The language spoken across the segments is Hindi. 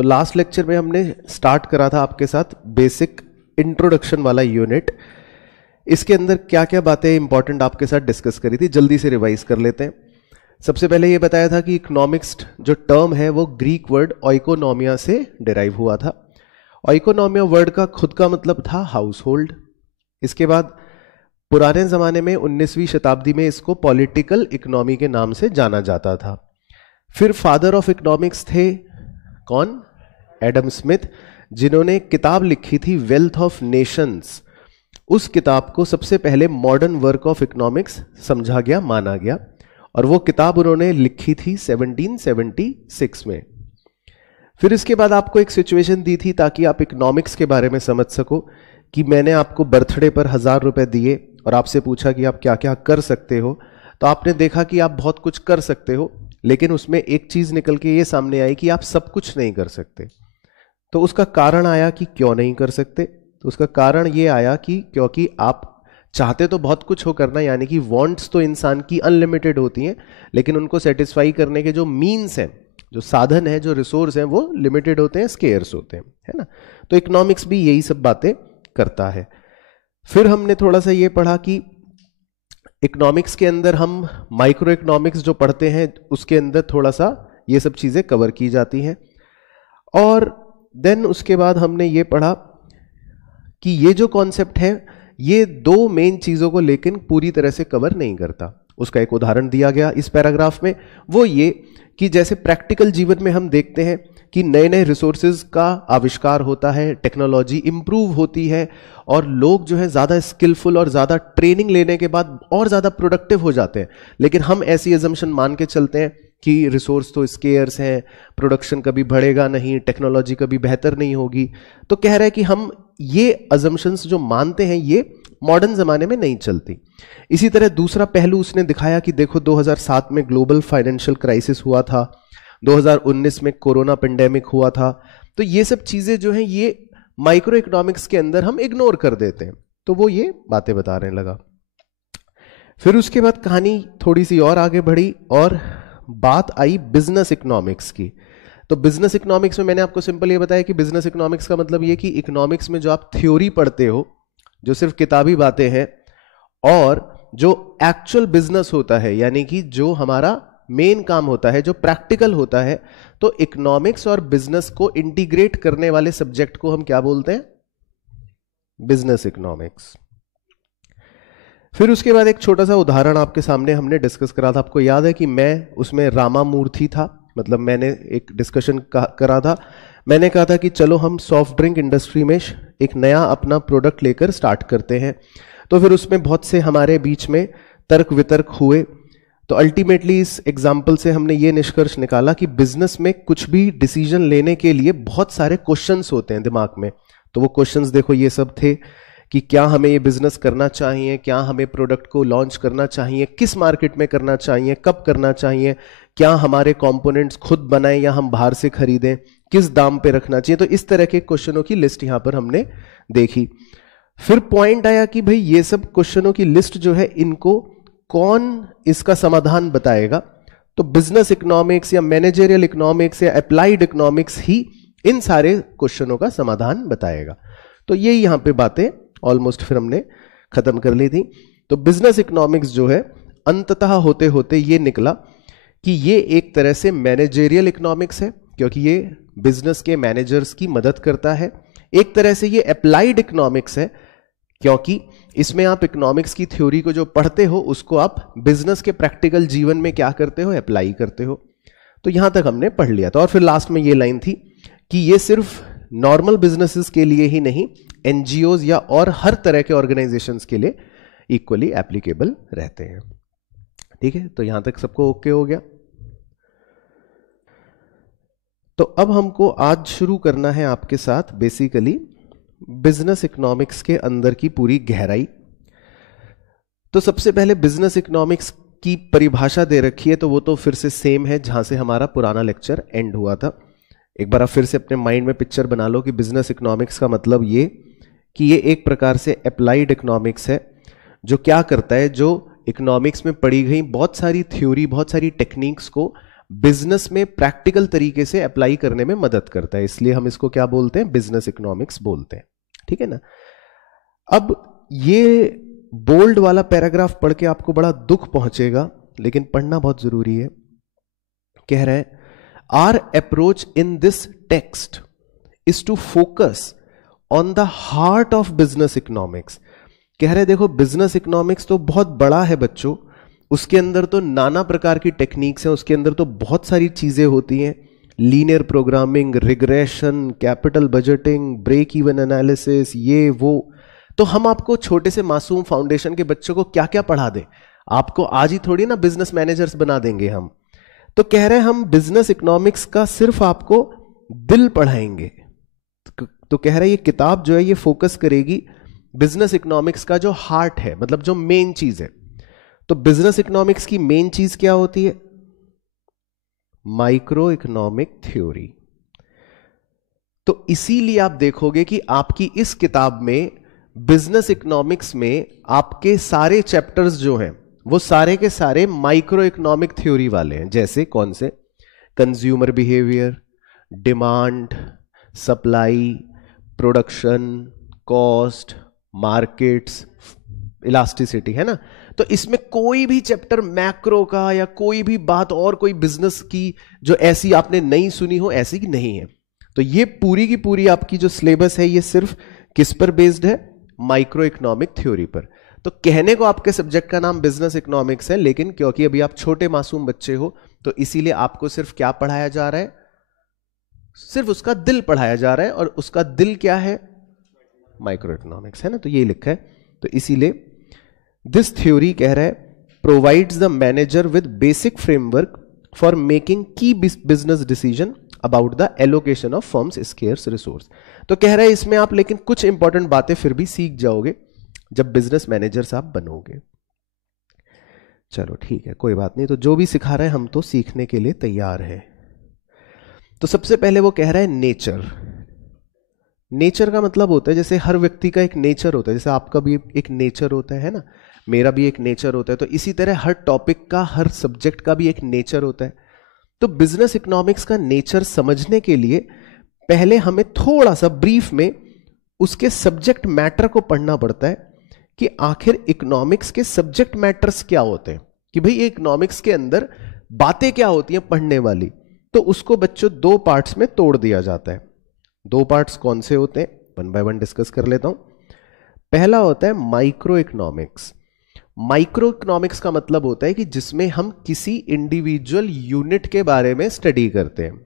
तो लास्ट लेक्चर में हमने स्टार्ट करा था आपके साथ बेसिक इंट्रोडक्शन वाला यूनिट। इसके अंदर क्या क्या बातें इंपॉर्टेंट आपके साथ डिस्कस करी थी, जल्दी से रिवाइज कर लेते हैं। सबसे पहले ये बताया था कि इकोनॉमिक्स जो टर्म है वो ग्रीक वर्ड ओइकोनोमिया से डिराइव हुआ था। ओइकोनोमिया वर्ड का खुद का मतलब था हाउस होल्ड। इसके बाद पुराने ज़माने में 19वीं शताब्दी में इसको पॉलिटिकल इकोनॉमी के नाम से जाना जाता था। फिर फादर ऑफ इकोनॉमिक्स थे कौन? एडम स्मिथ, जिन्होंने किताब लिखी थी वेल्थ ऑफ नेशंस। उस किताब को सबसे पहले मॉडर्न वर्क ऑफ इकोनॉमिक्स समझा गया, माना गया, और वो किताब उन्होंने लिखी थी 1776 में। फिर इसके बाद आपको एक सिचुएशन दी थी ताकि आप इकोनॉमिक्स के बारे में समझ सको, कि मैंने आपको बर्थडे पर 1000 रुपए दिए और आपसे पूछा कि आप क्या क्या कर सकते हो। तो आपने देखा कि आप बहुत कुछ कर सकते हो, लेकिन उसमें एक चीज निकल के ये सामने आई कि आप सब कुछ नहीं कर सकते। तो उसका कारण आया कि क्यों नहीं कर सकते। तो उसका कारण ये आया कि क्योंकि आप चाहते तो बहुत कुछ हो करना, यानी कि वांट्स तो इंसान की अनलिमिटेड होती हैं, लेकिन उनको सेटिस्फाई करने के जो मीन्स हैं, जो साधन है, जो रिसोर्स हैं, वो लिमिटेड होते हैं, स्केर्स होते हैं, है ना। तो इकोनॉमिक्स भी यही सब बातें करता है। फिर हमने थोड़ा सा ये पढ़ा कि इकोनॉमिक्स के अंदर हम माइक्रो इकोनॉमिक्स जो पढ़ते हैं उसके अंदर थोड़ा सा ये सब चीजें कवर की जाती हैं। और देन उसके बाद हमने ये पढ़ा कि ये जो कॉन्सेप्ट है ये दो मेन चीजों को लेकिन पूरी तरह से कवर नहीं करता। उसका एक उदाहरण दिया गया इस पैराग्राफ में, वो ये कि जैसे प्रैक्टिकल जीवन में हम देखते हैं कि नए नए रिसोर्सेज का आविष्कार होता है, टेक्नोलॉजी इंप्रूव होती है, और लोग जो है ज़्यादा स्किलफुल और ज़्यादा ट्रेनिंग लेने के बाद और ज़्यादा प्रोडक्टिव हो जाते हैं। लेकिन हम ऐसी एजम्पशन मान के चलते हैं कि रिसोर्स तो स्केर्स हैं, प्रोडक्शन कभी बढ़ेगा नहीं, टेक्नोलॉजी कभी बेहतर नहीं होगी। तो कह रहे हैं कि हम ये अजम्पशंस जो मानते हैं ये मॉडर्न ज़माने में नहीं चलती। इसी तरह दूसरा पहलू उसने दिखाया कि देखो 2007 में ग्लोबल फाइनेंशियल क्राइसिस हुआ था, 2019 में कोरोना पेंडेमिक हुआ था। तो ये सब चीज़ें जो हैं ये माइक्रो इकोनॉमिक्स के अंदर हम इग्नोर कर देते हैं। तो वो ये बातें बताने लगा। फिर उसके बाद कहानी थोड़ी सी और आगे बढ़ी और बात आई बिजनेस इकोनॉमिक्स की। तो बिजनेस इकोनॉमिक्स में मैंने आपको सिंपल ये बताया कि बिजनेस इकोनॉमिक्स का मतलब ये कि इकोनॉमिक्स में जो आप थ्योरी पढ़ते हो, जो सिर्फ किताबी बातें हैं, और जो एक्चुअल बिजनेस होता है, यानी कि जो हमारा मेन काम होता है, जो प्रैक्टिकल होता है, तो इकोनॉमिक्स और बिजनेस को इंटीग्रेट करने वाले सब्जेक्ट को हम क्या बोलते हैं? Business economics. फिर उसके बाद एक छोटा सा उदाहरण आपके सामने हमने डिस्कस करा था। आपको याद है कि मैं उसमें रामामूर्ति था, मतलब मैंने एक डिस्कशन करा था। मैंने कहा था कि चलो हम सॉफ्ट ड्रिंक इंडस्ट्री में एक नया अपना प्रोडक्ट लेकर स्टार्ट करते हैं। तो फिर उसमें बहुत से हमारे बीच में तर्क वितर्क हुए। तो अल्टीमेटली इस एग्जाम्पल से हमने ये निष्कर्ष निकाला कि बिजनेस में कुछ भी डिसीजन लेने के लिए बहुत सारे क्वेश्चंस होते हैं दिमाग में। तो वो क्वेश्चंस देखो ये सब थे कि क्या हमें ये बिजनेस करना चाहिए, क्या हमें प्रोडक्ट को लॉन्च करना चाहिए, किस मार्केट में करना चाहिए, कब करना चाहिए, क्या हमारे कंपोनेंट्स खुद बनाएं या हम बाहर से खरीदें, किस दाम पे रखना चाहिए। तो इस तरह के क्वेश्चनों की लिस्ट यहां पर हमने देखी। फिर पॉइंट आया कि भाई ये सब क्वेश्चनों की लिस्ट जो है इनको कौन इसका समाधान बताएगा। तो बिजनेस इकोनॉमिक्स या मैनेजरियल इकोनॉमिक्स या अप्लाइड इकोनॉमिक्स ही इन सारे क्वेश्चनों का समाधान बताएगा। तो ये यहां पे बातें ऑलमोस्ट फिर हमने खत्म कर ली थी। तो बिजनेस इकोनॉमिक्स जो है अंततः होते होते ये निकला कि ये एक तरह से मैनेजरियल इकोनॉमिक्स है, क्योंकि ये बिजनेस के मैनेजर्स की मदद करता है। एक तरह से ये अप्लाइड इकोनॉमिक्स है, क्योंकि इसमें आप इकोनॉमिक्स की थ्योरी को जो पढ़ते हो उसको आप बिजनेस के प्रैक्टिकल जीवन में क्या करते हो? अप्लाई करते हो। तो यहां तक हमने पढ़ लिया था। और फिर लास्ट में ये लाइन थी कि ये सिर्फ नॉर्मल बिजनेसेस के लिए ही नहीं, एनजीओज या और हर तरह के ऑर्गेनाइजेशंस के लिए इक्वली एप्लीकेबल रहते हैं। ठीक है, तो यहां तक सबको ओके हो गया। तो अब हमको आज शुरू करना है आपके साथ बेसिकली बिजनेस इकोनॉमिक्स के अंदर की पूरी गहराई। तो सबसे पहले बिजनेस इकोनॉमिक्स की परिभाषा दे रखी है, तो वो तो फिर से सेम है जहां से हमारा पुराना लेक्चर एंड हुआ था। एक बार आप फिर से अपने माइंड में पिक्चर बना लो कि बिजनेस इकोनॉमिक्स का मतलब ये कि ये एक प्रकार से अप्लाइड इकोनॉमिक्स है, जो क्या करता है, जो इकोनॉमिक्स में पढ़ी गई बहुत सारी थ्योरी, बहुत सारी टेक्निक्स को बिजनेस में प्रैक्टिकल तरीके से अप्लाई करने में मदद करता है, इसलिए हम इसको क्या बोलते हैं, बिजनेस इकोनॉमिक्स बोलते हैं। ठीक है ना। अब ये बोल्ड वाला पैराग्राफ पढ़ के आपको बड़ा दुख पहुंचेगा, लेकिन पढ़ना बहुत जरूरी है। कह रहे हैं our approach in this text is to focus on the heart of business economics. कह रहे देखो बिजनेस इकोनॉमिक्स तो बहुत बड़ा है बच्चों, उसके अंदर तो नाना प्रकार की टेक्निक्स हैं, उसके अंदर तो बहुत सारी चीजें होती हैं, linear programming, regression, capital budgeting, break even analysis, ये वो। तो हम आपको छोटे से मासूम फाउंडेशन के बच्चों को क्या क्या पढ़ा दें, आपको आज ही थोड़ी ना बिजनेस मैनेजर्स बना देंगे हम। तो कह रहे हैं हम बिजनेस इकोनॉमिक्स का सिर्फ आपको दिल पढ़ाएंगे। तो कह रहे हैं ये किताब जो है ये फोकस करेगी बिजनेस इकोनॉमिक्स का जो हार्ट है, मतलब जो मेन चीज है। तो बिजनेस इकोनॉमिक्स की मेन चीज क्या होती है, माइक्रो इकोनॉमिक थ्योरी। तो इसीलिए आप देखोगे कि आपकी इस किताब में बिजनेस इकोनॉमिक्स में आपके सारे चैप्टर्स जो हैं वो सारे के सारे माइक्रो इकोनॉमिक थ्योरी वाले हैं। जैसे कौन से, consumer behaviour, demand, supply, production, cost, markets, elasticity, है ना। तो इसमें कोई भी चैप्टर मैक्रो का या कोई भी बात और कोई बिजनेस की जो ऐसी आपने नहीं सुनी हो, ऐसी की नहीं है। तो ये पूरी की पूरी आपकी जो सिलेबस है ये सिर्फ किस पर बेस्ड है, माइक्रो इकोनॉमिक थ्योरी पर। तो कहने को आपके सब्जेक्ट का नाम बिजनेस इकोनॉमिक्स है, लेकिन क्योंकि अभी आप छोटे मासूम बच्चे हो तो इसीलिए आपको सिर्फ क्या पढ़ाया जा रहा है, सिर्फ उसका दिल पढ़ाया जा रहा है। और उसका दिल क्या है, माइक्रो इकोनॉमिक्स, है ना। तो ये लिखा है। तो इसीलिए दिस थ्योरी कह रहा है provides the manager with basic framework for making key business decision about the allocation of firms scarce resource. तो कह रहा है इसमें आप लेकिन कुछ इंपॉर्टेंट बातें फिर भी सीख जाओगे जब बिजनेस मैनेजर्स आप बनोगे। चलो ठीक है, कोई बात नहीं। तो जो भी सिखा रहे हैं हम तो सीखने के लिए तैयार हैं। तो सबसे पहले वो कह रहा है नेचर। नेचर का मतलब होता है जैसे हर व्यक्ति का एक नेचर होता है, जैसे आपका भी एक नेचर होता है ना, मेरा भी एक नेचर होता है। तो इसी तरह हर टॉपिक का, हर सब्जेक्ट का भी एक नेचर होता है। तो बिजनेस इकोनॉमिक्स का नेचर समझने के लिए पहले हमें थोड़ा सा ब्रीफ में उसके सब्जेक्ट मैटर को पढ़ना पड़ता है कि आखिर इकोनॉमिक्स के सब्जेक्ट मैटर्स क्या होते हैं, कि भाई इकोनॉमिक्स के अंदर बातें क्या होती हैं पढ़ने वाली। तो उसको बच्चों दो पार्ट्स में तोड़ दिया जाता है। दो पार्ट्स कौन से होते हैं, वन बाय वन डिस्कस कर लेता हूं। पहला होता है माइक्रो इकोनॉमिक्स। माइक्रो इकोनॉमिक्स का मतलब होता है कि जिसमें हम किसी इंडिविजुअल यूनिट के बारे में स्टडी करते हैं।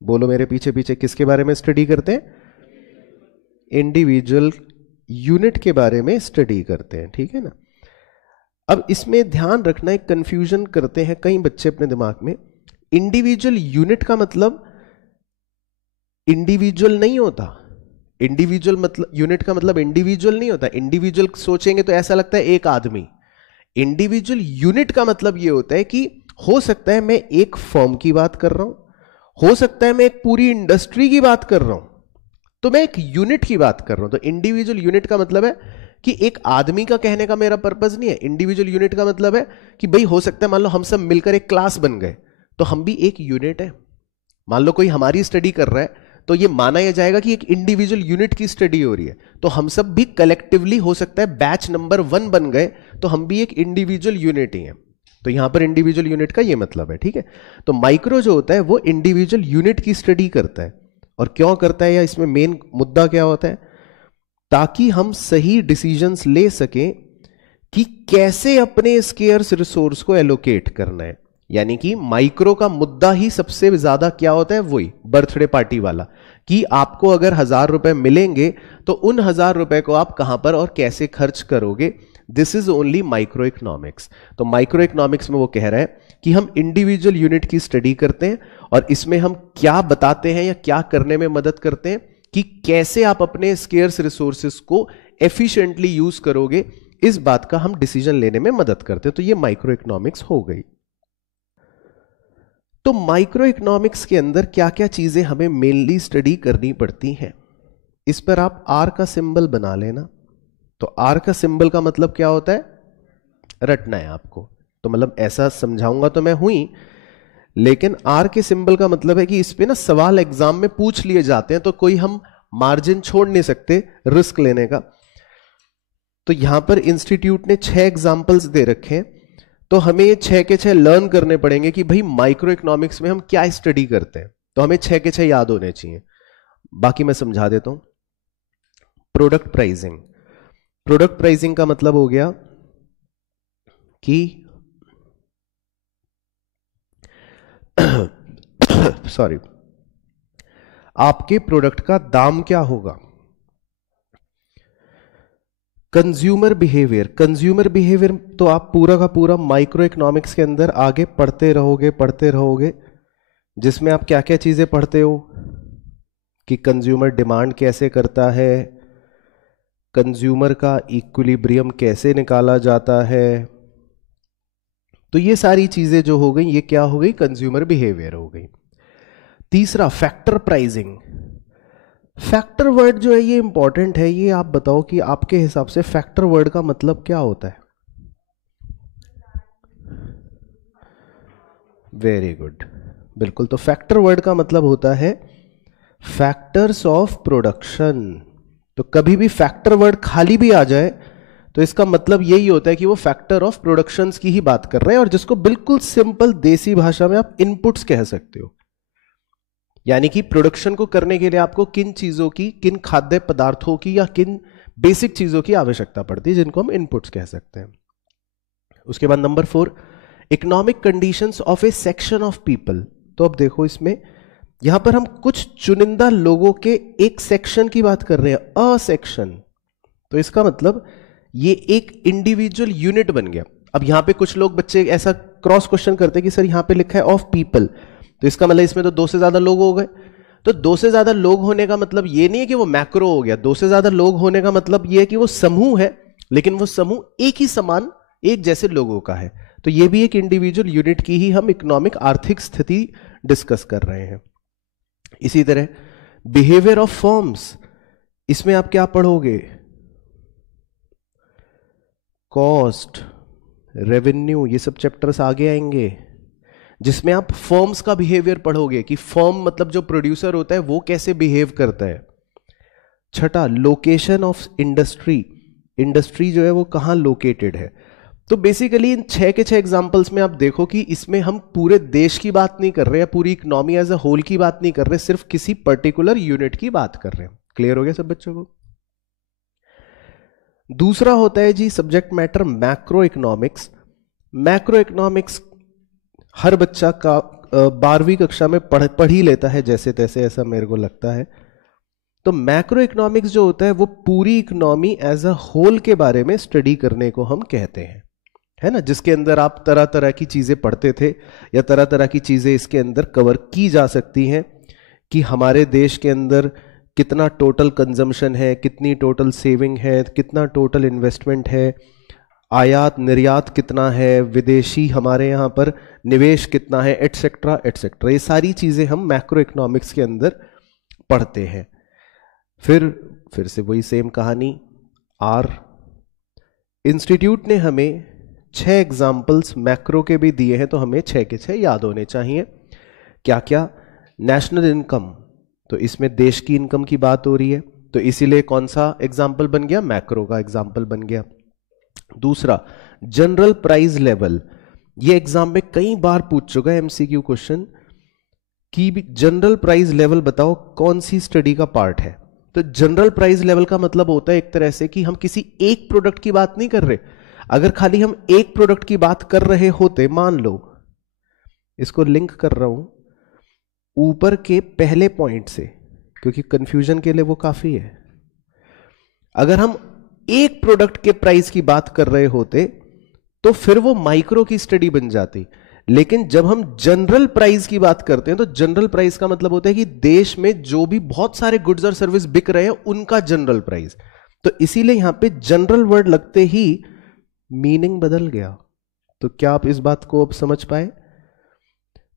बोलो मेरे पीछे पीछे, किसके बारे में स्टडी करते हैं, इंडिविजुअल यूनिट के बारे में स्टडी करते हैं, ठीक है ना। अब इसमें ध्यान रखना, एक कंफ्यूजन करते हैं कई बच्चे अपने दिमाग में। इंडिविजुअल यूनिट का मतलब इंडिविजुअल नहीं होता। इंडिविजुअल मतलब, यूनिट का मतलब इंडिविजुअल नहीं होता। इंडिविजुअल सोचेंगे तो ऐसा लगता है एक आदमी। इंडिविजुअल यूनिट का मतलब यह होता है कि हो सकता है मैं एक फर्म की बात कर रहा हूं, हो सकता है मैं एक पूरी इंडस्ट्री की बात कर रहा हूं, तो मैं एक यूनिट की बात कर रहा हूं। तो इंडिविजुअल यूनिट का मतलब है कि एक आदमी का कहने का मेरा पर्पस नहीं है। इंडिविजुअल यूनिट का मतलब है कि भाई हो सकता है मान लो हम सब मिलकर एक क्लास बन गए तो हम भी एक यूनिट है। मान लो कोई हमारी स्टडी कर रहा है तो ये माना यह जाएगा कि एक इंडिविजुअल यूनिट की स्टडी हो रही है, तो हम सब भी कलेक्टिवली हो सकता है बैच नंबर 1 बन गए तो हम भी एक इंडिविजुअल यूनिट ही हैं। तो यहां पर इंडिविजुअल यूनिट का ये मतलब है, ठीक है। तो माइक्रो जो होता है वो इंडिविजुअल यूनिट की स्टडी करता है। और क्यों करता है, या इसमें मेन मुद्दा क्या होता है, ताकि हम सही डिसीजंस ले सकें कि कैसे अपने स्केर्स रिसोर्स को एलोकेट करना है। यानी कि माइक्रो का मुद्दा ही सबसे ज्यादा क्या होता है, वही बर्थडे पार्टी वाला, कि आपको अगर 1000 रुपए मिलेंगे तो उन 1000 रुपए को आप कहां पर और कैसे खर्च करोगे। This is only micro economics. तो माइक्रो इकोनॉमिक्स में वो कह रहा है कि हम इंडिविजुअल यूनिट की स्टडी करते हैं और इसमें हम क्या बताते हैं या क्या करने में मदद करते हैं कि कैसे आप अपने स्केर्स रिसोर्सेस को एफिशिएंटली यूज करोगे, इस बात का हम डिसीजन लेने में मदद करते हैं। तो ये माइक्रो इकोनॉमिक्स हो गई। तो माइक्रो इकोनॉमिक्स के अंदर क्या क्या चीजें हमें मेनली स्टडी करनी पड़ती हैं, इस पर आप आर का सिंबल बना लेना। तो आर का सिंबल का मतलब क्या होता है, रटना है आपको। तो मतलब ऐसा समझाऊंगा तो मैं हुई, लेकिन आर के सिंबल का मतलब है कि इस पे ना सवाल एग्जाम में पूछ लिए जाते हैं, तो कोई हम मार्जिन छोड़ नहीं सकते रिस्क लेने का। तो यहां पर इंस्टीट्यूट ने 6 एग्जाम्पल्स दे रखे हैं, तो हमें ये 6 के 6 लर्न करने पड़ेंगे कि भाई माइक्रो इकोनॉमिक्स में हम क्या स्टडी करते हैं, तो हमें 6 के 6 याद होने चाहिए। बाकी मैं समझा देता हूं। प्रोडक्ट प्राइसिंग, प्रोडक्ट प्राइसिंग का मतलब हो गया कि सॉरी, आपके प्रोडक्ट का दाम क्या होगा। कंज्यूमर बिहेवियर, कंज्यूमर बिहेवियर तो आप पूरा का पूरा माइक्रो इकोनॉमिक्स के अंदर आगे पढ़ते रहोगे, जिसमें आप क्या क्या चीजें पढ़ते हो कि कंज्यूमर डिमांड कैसे करता है, कंज्यूमर का इक्विलिब्रियम कैसे निकाला जाता है। तो ये सारी चीजें जो हो गई, ये क्या हो गई, कंज्यूमर बिहेवियर हो गई। तीसरा फैक्टर प्राइसिंग। फैक्टर वर्ड जो है ये इंपॉर्टेंट है, ये आप बताओ कि आपके हिसाब से फैक्टर वर्ड का मतलब क्या होता है। वेरी गुड, बिल्कुल। तो फैक्टर वर्ड का मतलब होता है फैक्टर्स ऑफ प्रोडक्शन। तो कभी भी फैक्टर वर्ड खाली भी आ जाए तो इसका मतलब यही होता है कि वो फैक्टर ऑफ प्रोडक्शंस की ही बात कर रहे हैं, और जिसको बिल्कुल सिंपल देसी भाषा में आप इनपुट्स कह सकते हो। यानी कि प्रोडक्शन को करने के लिए आपको किन चीजों की, किन खाद्य पदार्थों की या किन बेसिक चीजों की आवश्यकता पड़ती है, जिनको हम इनपुट्स कह सकते हैं। उसके बाद number 4, economic conditions of A section of people. तो अब देखो इसमें यहां पर हम कुछ चुनिंदा लोगों के एक सेक्शन की बात कर रहे हैं, अ सेक्शन। तो इसका मतलब ये एक इंडिविजुअल यूनिट बन गया। अब यहां पे कुछ लोग बच्चे ऐसा क्रॉस क्वेश्चन करते हैं कि सर यहां पे लिखा है ऑफ पीपल, तो इसका मतलब इसमें तो 2 से ज्यादा लोग हो गए। तो 2 से ज्यादा लोग होने का मतलब ये नहीं है कि वो मैक्रो हो गया, 2 से ज्यादा लोग होने का मतलब ये है कि वो समूह है, लेकिन वो समूह एक ही समान, एक जैसे लोगों का है। तो ये भी एक इंडिविजुअल यूनिट की ही हम इकोनॉमिक आर्थिक स्थिति डिस्कस कर रहे हैं। इसी तरह बिहेवियर ऑफ फर्म्स, इसमें आप क्या पढ़ोगे, कॉस्ट, रेवेन्यू, ये सब चैप्टर्स आगे आएंगे, जिसमें आप फर्म्स का बिहेवियर पढ़ोगे कि फर्म मतलब जो प्रोड्यूसर होता है वो कैसे बिहेव करता है। छठा, लोकेशन ऑफ इंडस्ट्री, इंडस्ट्री जो है वो कहां लोकेटेड है। तो बेसिकली इन 6 के 6 एग्जांपल्स में आप देखो कि इसमें हम पूरे देश की बात नहीं कर रहे हैं, पूरी इकोनॉमी एज अ होल की बात नहीं कर रहे, सिर्फ किसी पर्टिकुलर यूनिट की बात कर रहे हैं। क्लियर हो गया सब बच्चों को। दूसरा होता है जी subject matter macroeconomics. Macroeconomics हर बच्चा का 12वीं कक्षा में पढ़ ही लेता है जैसे तैसे, ऐसा मेरे को लगता है। तो मैक्रो इकोनॉमिक्स जो होता है वो पूरी इकोनॉमी एज अ होल के बारे में स्टडी करने को हम कहते हैं, है ना, जिसके अंदर आप तरह तरह की चीजें पढ़ते थे या तरह तरह की चीजें इसके अंदर कवर की जा सकती हैं कि हमारे देश के अंदर कितना टोटल कंजम्पशन है, कितनी टोटल सेविंग है, कितना टोटल इन्वेस्टमेंट है, आयात निर्यात कितना है, विदेशी हमारे यहाँ पर निवेश कितना है, एटसेट्रा एटसेट्रा। ये सारी चीजें हम मैक्रो इकोनॉमिक्स के अंदर पढ़ते हैं। फिर से वही सेम कहानी, आर इंस्टीट्यूट ने हमें 6 एग्जाम्पल्स मैक्रो के भी दिए हैं, तो हमें 6 के 6 याद होने चाहिए। क्या क्या, नेशनल इनकम, तो इसमें देश की इनकम की बात हो रही है, तो इसीलिए कौन सा एग्जाम्पल बन गया, मैक्रो का एग्जाम्पल बन गया। दूसरा, जनरल प्राइस लेवल, ये एग्जाम में कई बार पूछ चुका है एमसीक्यू क्वेश्चन कि जनरल प्राइस लेवल बताओ कौन सी स्टडी का पार्ट है। तो जनरल प्राइस लेवल का मतलब होता है एक तरह से कि हम किसी एक प्रोडक्ट की बात नहीं कर रहे। अगर खाली हम एक प्रोडक्ट की बात कर रहे होते, मान लो इसको लिंक कर रहा हूं ऊपर के पहले पॉइंट से, क्योंकि कंफ्यूजन के लिए वो काफी है। अगर हम एक प्रोडक्ट के प्राइस की बात कर रहे होते तो फिर वो माइक्रो की स्टडी बन जाती, लेकिन जब हम जनरल प्राइस की बात करते हैं तो जनरल प्राइस का मतलब होता है कि देश में जो भी बहुत सारे गुड्स और सर्विस बिक रहे हैं उनका जनरल प्राइस। तो इसीलिए यहां पे जनरल वर्ड लगते ही मीनिंग बदल गया। तो क्या आप इस बात को अब समझ पाए?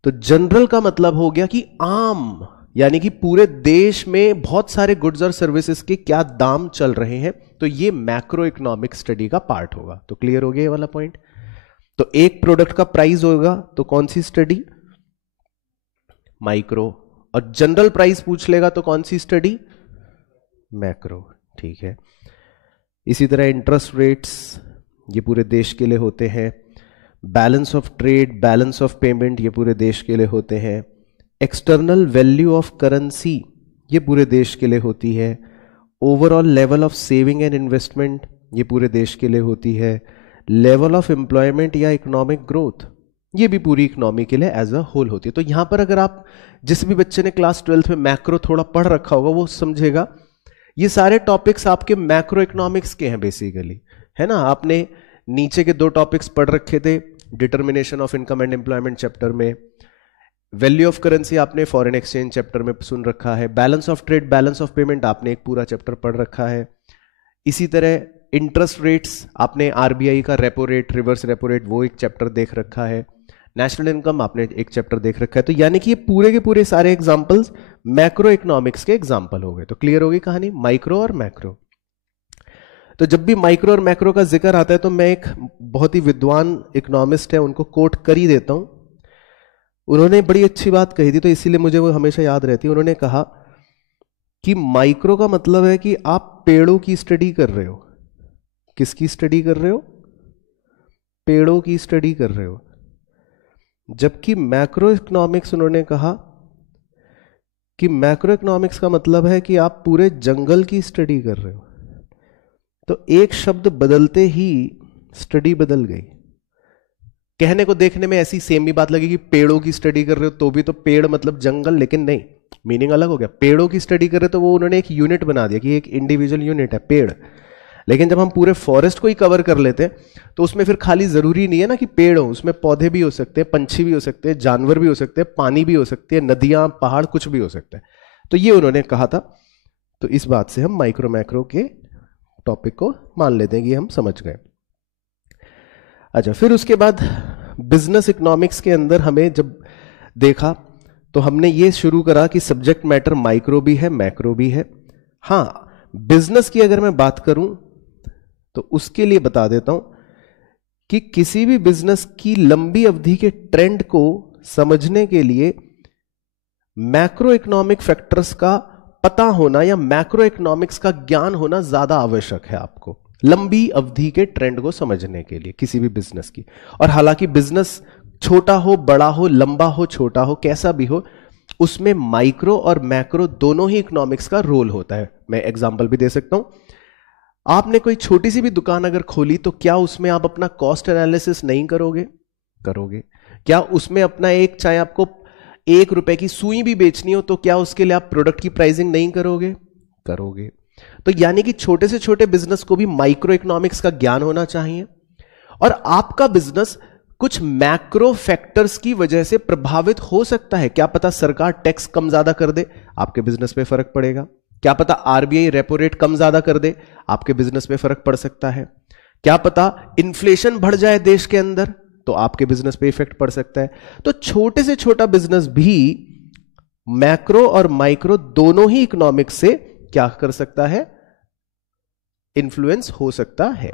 तो जनरल का मतलब हो गया कि आम, यानी कि पूरे देश में बहुत सारे गुड्स और सर्विसेज के क्या दाम चल रहे हैं, तो ये मैक्रो इकोनॉमिक स्टडी का पार्ट होगा। तो क्लियर हो गया ये वाला पॉइंट। तो एक प्रोडक्ट का प्राइस होगा तो कौन सी स्टडी, माइक्रो। और जनरल प्राइस पूछ लेगा तो कौन सी स्टडी? मैक्रो। ठीक है। इसी तरह इंटरेस्ट रेट्स ये पूरे देश के लिए होते हैं, balance of trade, balance of payment ये पूरे देश के लिए होते हैं, एक्सटर्नल वैल्यू ऑफ करेंसी ये पूरे देश के लिए होती है, overall level of saving and investment ये पूरे देश के लिए होती है, लेवल ऑफ एम्प्लॉयमेंट या इकोनॉमिक ग्रोथ ये भी पूरी इकोनॉमी के लिए एज अ होल होती है। तो यहां पर अगर आप, जिस भी बच्चे ने क्लास 12th में मैक्रो थोड़ा पढ़ रखा होगा वो समझेगा ये सारे टॉपिक्स आपके मैक्रो इकोनॉमिक्स के हैं बेसिकली, है ना। आपने नीचे के 2 टॉपिक्स पढ़ रखे थे determination of income and employment chapter में, वैल्यू ऑफ करेंसी आपने फॉरेन एक्सचेंज चैप्टर में सुन रखा है, balance of trade, balance of payment आपने एक पूरा चैप्टर पढ़ रखा है। इसी तरह इंटरेस्ट रेट्स आपने आरबीआई का repo rate, reverse repo rate वो एक चैप्टर देख रखा है, नेशनल इनकम आपने एक चैप्टर देख रखा है। तो यानी कि ये पूरे के पूरे सारे एग्जांपल्स मैक्रो इकोनॉमिक्स के एग्जांपल हो गए। तो क्लियर होगी कहानी माइक्रो और मैक्रो। तो जब भी माइक्रो और मैक्रो का जिक्र आता है तो मैं एक बहुत ही विद्वान इकोनॉमिस्ट है उनको कोट कर ही देता हूं। उन्होंने बड़ी अच्छी बात कही थी तो इसीलिए मुझे वो हमेशा याद रहती है। उन्होंने कहा कि माइक्रो का मतलब है कि आप पेड़ों की स्टडी कर रहे हो। किसकी स्टडी कर रहे हो? पेड़ों की स्टडी कर रहे हो। जबकि मैक्रो इकोनॉमिक्स, उन्होंने कहा कि मैक्रो इकोनॉमिक्स का मतलब है कि आप पूरे जंगल की स्टडी कर रहे हो। तो एक शब्द बदलते ही स्टडी बदल गई। कहने को देखने में ऐसी सेम ही बात लगेगी, पेड़ों की स्टडी कर रहे हो तो भी तो पेड़ मतलब जंगल, लेकिन नहीं, मीनिंग अलग हो गया। पेड़ों की स्टडी कर रहे तो वो उन्होंने एक यूनिट बना दिया कि एक इंडिविजुअल यूनिट है पेड़। लेकिन जब हम पूरे फॉरेस्ट को ही कवर कर लेते हैं तो उसमें फिर खाली जरूरी नहीं है ना कि पेड़ हो, उसमें पौधे भी हो सकते हैं, पंछी भी हो सकते हैं, जानवर भी हो सकते हैं, पानी भी हो सकते हैं, नदियां, पहाड़, कुछ भी हो सकता है। तो ये उन्होंने कहा था। तो इस बात से हम माइक्रो मैक्रो के टॉपिक को मान लेते हैं कि हम समझ गए। अच्छा, फिर उसके बाद बिजनेस इकोनॉमिक्स के अंदर हमें जब देखा तो हमने ये शुरू करा कि सब्जेक्ट मैटर माइक्रो भी है, मैक्रो भी है। हां, बिजनेस की अगर मैं बात करूं तो उसके लिए बता देता हूं कि किसी भी बिजनेस की लंबी अवधि के ट्रेंड को समझने के लिए मैक्रो इकोनॉमिक फैक्टर्स का पता होना या मैक्रो इकोनॉमिक्स का ज्ञान होना ज्यादा आवश्यक है आपको लंबी अवधि के ट्रेंड को समझने के लिए किसी भी बिजनेस की। और हालांकि बिजनेस छोटा हो, बड़ा हो, लंबा हो, छोटा हो, कैसा भी हो, उसमें माइक्रो और मैक्रो दोनों ही इकोनॉमिक्स का रोल होता है। मैं एग्जांपल भी दे सकता हूं। आपने कोई छोटी सी भी दुकान अगर खोली तो क्या उसमें आप अपना कॉस्ट एनालिसिस नहीं करोगे? करोगे। क्या उसमें अपना एक, चाहे आपको 1 रुपए की सुई भी बेचनी हो तो क्या उसके लिए आप प्रोडक्ट की प्राइसिंग नहीं करोगे? करोगे। तो यानी कि छोटे से छोटे बिजनेस को भी माइक्रो इकोनॉमिक्स का ज्ञान होना चाहिए। और आपका बिजनेस कुछ मैक्रो फैक्टर्स की वजह से प्रभावित हो सकता है। क्या पता सरकार टैक्स कम ज्यादा कर दे, आपके बिजनेस पे फर्क पड़ेगा। क्या पता आरबीआई रेपो रेट कम ज्यादा कर दे, आपके बिजनेस पे फर्क पड़ सकता है। क्या पता इन्फ्लेशन बढ़ जाए देश के अंदर तो आपके बिजनेस पे इफेक्ट पड़ सकता है। तो छोटे से छोटा बिजनेस भी मैक्रो और माइक्रो दोनों ही इकोनॉमिक्स से क्या कर सकता है? इन्फ्लुएंस हो सकता है।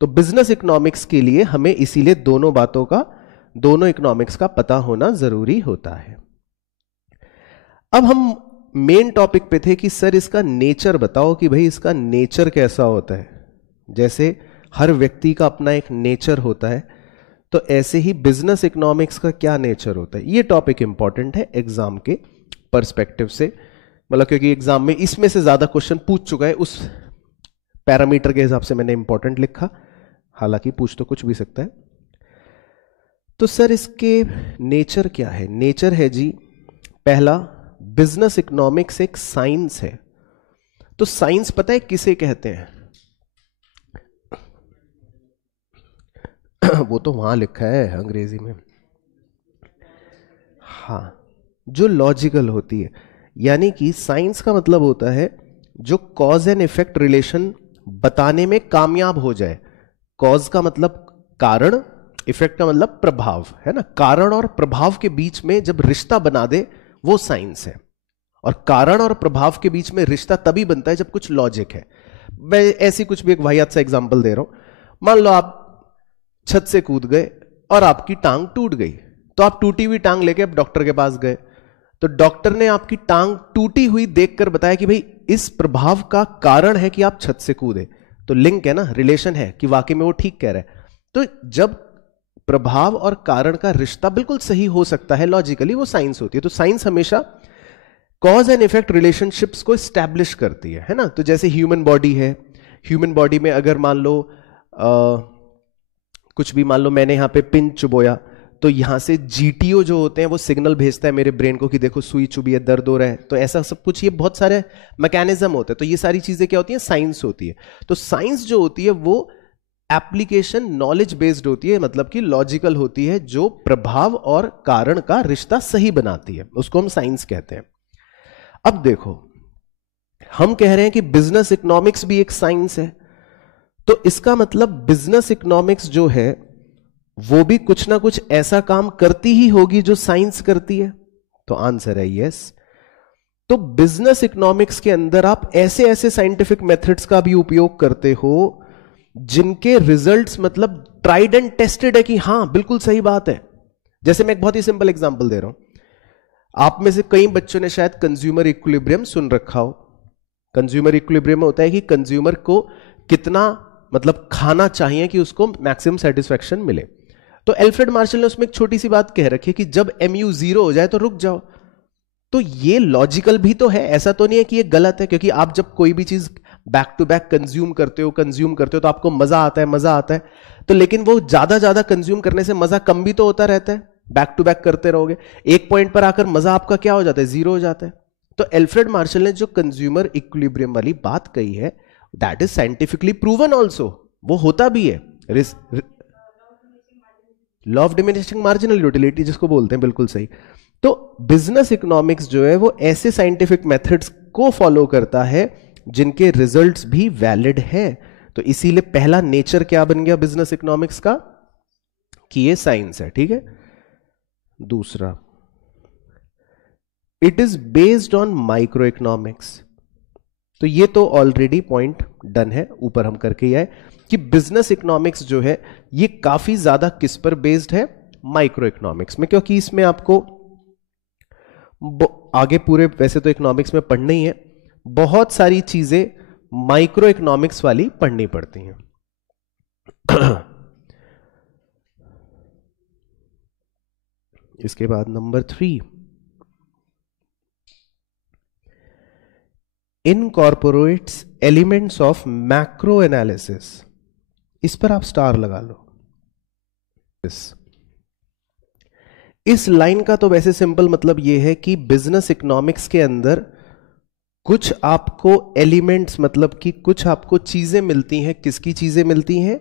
तो बिजनेस इकोनॉमिक्स के लिए हमें इसीलिए दोनों बातों का, दोनों इकोनॉमिक्स का पता होना जरूरी होता है। अब हम मेन टॉपिक पे थे कि सर इसका नेचर बताओ कि भाई इसका नेचर कैसा होता है। जैसे हर व्यक्ति का अपना एक नेचर होता है तो ऐसे ही बिजनेस इकोनॉमिक्स का क्या नेचर होता है। ये टॉपिक इंपॉर्टेंट है एग्जाम के पर्सपेक्टिव से, मतलब क्योंकि एग्जाम में इसमें से ज्यादा क्वेश्चन पूछ चुका है, उस पैरामीटर के हिसाब से मैंने इंपॉर्टेंट लिखा, हालांकि पूछ तो कुछ भी सकता है। तो सर इसके नेचर क्या है? नेचर है जी, पहला, बिजनेस इकोनॉमिक्स एक साइंस है। तो साइंस पता है किसे कहते हैं? वो तो वहां लिखा है अंग्रेजी में। हाँ, जो लॉजिकल होती है, यानी कि साइंस का मतलब होता है जो कॉज एंड इफेक्ट रिलेशन बताने में कामयाब हो जाए। कॉज का मतलब कारण, इफेक्ट का मतलब प्रभाव, है ना। कारण और प्रभाव के बीच में जब रिश्ता बना दे वो साइंस है। और कारण और प्रभाव के बीच में रिश्ता तभी बनता है जब कुछ लॉजिक है। मैं ऐसी कुछ भी एक वाहियात सा एग्जांपल दे रहा हूं। मान लो आप छत से कूद गए और आपकी टांग टूट गई, तो आप टूटी हुई टांग लेके अब डॉक्टर के पास गए। तो डॉक्टर ने आपकी टांग टूटी हुई देखकर बताया कि भाई इस प्रभाव का कारण है कि आप छत से कूदे, तो लिंक है ना, रिलेशन है कि वाकई में वो ठीक कह रहा है। तो जब प्रभाव और कारण का रिश्ता बिल्कुल सही हो सकता है लॉजिकली, वो साइंस होती है। तो साइंस हमेशा कॉज एंड इफेक्ट रिलेशनशिप्स को स्टैब्लिश करती है ना। तो जैसे ह्यूमन बॉडी है, ह्यूमन बॉडी में अगर मान लो कुछ भी, मान लो मैंने यहां पे पिन चुबोया, तो यहां से जीटीओ जो होते हैं वो सिग्नल भेजता है मेरे ब्रेन को कि देखो सुई चुभी है, दर्द हो रहा है। तो ऐसा सब कुछ, ये बहुत सारे मैकेनिज्म होते हैं। तो ये सारी चीजें क्या होती हैं, साइंस होती है। तो साइंस जो होती है वो एप्लीकेशन नॉलेज बेस्ड होती है, मतलब कि लॉजिकल होती है, जो प्रभाव और कारण का रिश्ता सही बनाती है, उसको हम साइंस कहते हैं। अब देखो, हम कह रहे हैं कि बिजनेस इकोनॉमिक्स भी एक साइंस है, तो इसका मतलब बिजनेस इकोनॉमिक्स जो है वो भी कुछ ना कुछ ऐसा काम करती ही होगी जो साइंस करती है। तो आंसर है यस। तो बिजनेस इकोनॉमिक्स के अंदर आप ऐसे ऐसे साइंटिफिक मेथड्स का भी उपयोग करते हो जिनके रिजल्ट्स मतलब ट्राइड एंड टेस्टेड है कि हां बिल्कुल सही बात है। जैसे मैं एक बहुत ही सिंपल एग्जांपल दे रहा हूं, आप में से कई बच्चों ने शायद कंज्यूमर इक्विलिब्रियम सुन रखा हो। कंज्यूमर इक्विलिब्रियम में होता है कि कंज्यूमर को कितना मतलब खाना चाहिए कि उसको मैक्सिमम सेटिस्फैक्शन मिले। तो एल्फ्रेड मार्शल ने उसमें एक छोटी सी बात कह रखी है कि जब MU 0 हो जाए तो रुक जाओ। तो ये लॉजिकल भी तो है, ऐसा तो नहीं है कि ये गलत है, क्योंकि आप जब कोई भी चीज बैक टू बैक कंज्यूम करते हो तो आपको मजा आता है। तो लेकिन वो ज्यादा कंज्यूम करने से मजा कम भी तो होता रहता है, बैक टू बैक करते रहोगे, एक पॉइंट पर आकर मजा आपका क्या हो जाता है, 0 हो जाता है। तो एल्फ्रेड मार्शल ने जो कंज्यूमर इक्विलिब्रियम वाली बात कही है, that is scientifically proven also, वो होता भी है। Law of diminishing marginal utility जिसको बोलते हैं, बिल्कुल सही। तो बिजनेस इकोनॉमिक्स जो है वो ऐसे साइंटिफिक मेथड्स को फॉलो करता है जिनके रिजल्ट्स भी वैलिड है। तो इसीलिए पहला नेचर क्या बन गया बिजनेस इकोनॉमिक्स का, कि ये साइंस है, ठीक है। दूसरा, it is based on micro economics. तो ये तो ऑलरेडी पॉइंट डन है, ऊपर हम करके ही आए कि बिजनेस इकोनॉमिक्स जो है ये काफी ज्यादा किस पर बेस्ड है, माइक्रो इकोनॉमिक्स में, क्योंकि इसमें आपको आगे पूरे वैसे तो इकोनॉमिक्स में पढ़ना ही है, बहुत सारी चीजें माइक्रो इकोनॉमिक्स वाली पढ़नी पड़ती हैं। इसके बाद number 3, incorporates elements of macro analysis. इस पर आप स्टार लगा लो। इस लाइन का तो वैसे सिंपल मतलब यह है कि बिजनेस इकोनॉमिक्स के अंदर कुछ आपको एलिमेंट्स, मतलब कि कुछ आपको चीजें मिलती हैं। किसकी चीजें मिलती हैं,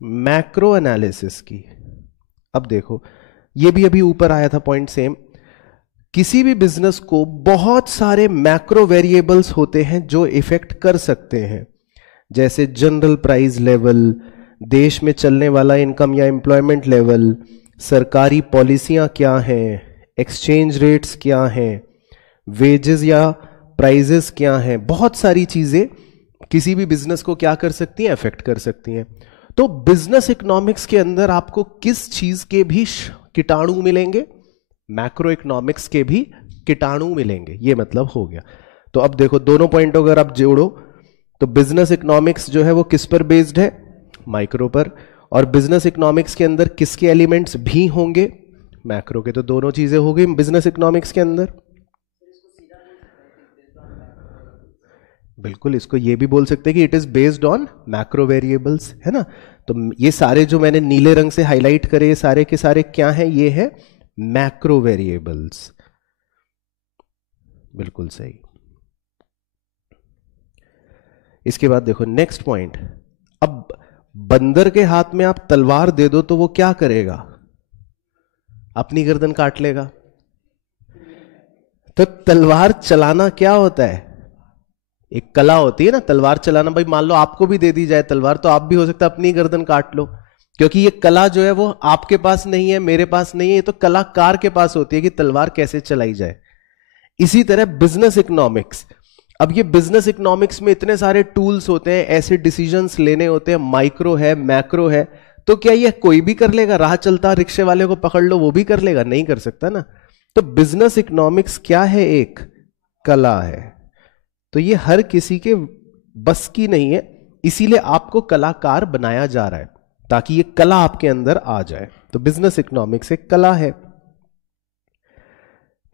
मैक्रो एनालिसिस की। अब देखो, ये भी अभी ऊपर आया था पॉइंट सेम। किसी भी बिजनेस को बहुत सारे मैक्रो वेरिएबल्स होते हैं जो इफेक्ट कर सकते हैं, जैसे जनरल प्राइस लेवल, देश में चलने वाला इनकम या एम्प्लॉयमेंट लेवल, सरकारी पॉलिसियां क्या हैं, एक्सचेंज रेट्स क्या हैं, वेजेस या प्राइजेस क्या हैं। बहुत सारी चीजें किसी भी बिजनेस को क्या कर सकती हैं, अफेक्ट कर सकती हैं। तो बिजनेस इकोनॉमिक्स के अंदर आपको किस चीज के भी कीटाणु मिलेंगे, मैक्रो इकोनॉमिक्स के भी कीटाणु मिलेंगे, ये मतलब हो गया। तो अब देखो, दोनों पॉइंट अगर आप जोड़ो तो बिजनेस इकोनॉमिक्स जो है वो किस पर बेस्ड है, माइक्रो पर, और बिजनेस इकोनॉमिक्स के अंदर किसके एलिमेंट्स भी होंगे, मैक्रो के। तो दोनों चीजें हो गई बिजनेस इकोनॉमिक्स के अंदर। बिल्कुल, इसको ये भी बोल सकते हैं कि it is based on macro variables, है ना। तो ये सारे जो मैंने नीले रंग से हाईलाइट करे, ये सारे के सारे क्या हैं, ये है मैक्रो वेरिएबल्स। बिल्कुल सही। इसके बाद देखो नेक्स्ट पॉइंट, अब बंदर के हाथ में आप तलवार दे दो तो वो क्या करेगा, अपनी गर्दन काट लेगा। तो तलवार चलाना क्या होता है, एक कला होती है ना तलवार चलाना। भाई मान लो आपको भी दे दी जाए तलवार, तो आप भी हो सकता है अपनी गर्दन काट लो, क्योंकि ये कला जो है वो आपके पास नहीं है, मेरे पास नहीं है, ये तो कलाकार के पास होती है कि तलवार कैसे चलाई जाए। इसी तरह बिजनेस इकोनॉमिक्स, अब ये बिजनेस इकोनॉमिक्स में इतने सारे टूल्स होते हैं, ऐसे डिसीजंस लेने होते हैं, माइक्रो है, मैक्रो है। तो क्या ये कोई भी कर लेगा, राह चलता रिक्शे वाले को पकड़ लो वो भी कर लेगा, नहीं कर सकता ना। तो बिजनेस इकोनॉमिक्स क्या है? एक कला है। तो ये हर किसी के बस की नहीं है, इसीलिए आपको कलाकार बनाया जा रहा है ताकि ये कला आपके अंदर आ जाए। तो बिजनेस इकोनॉमिक्स एक कला है।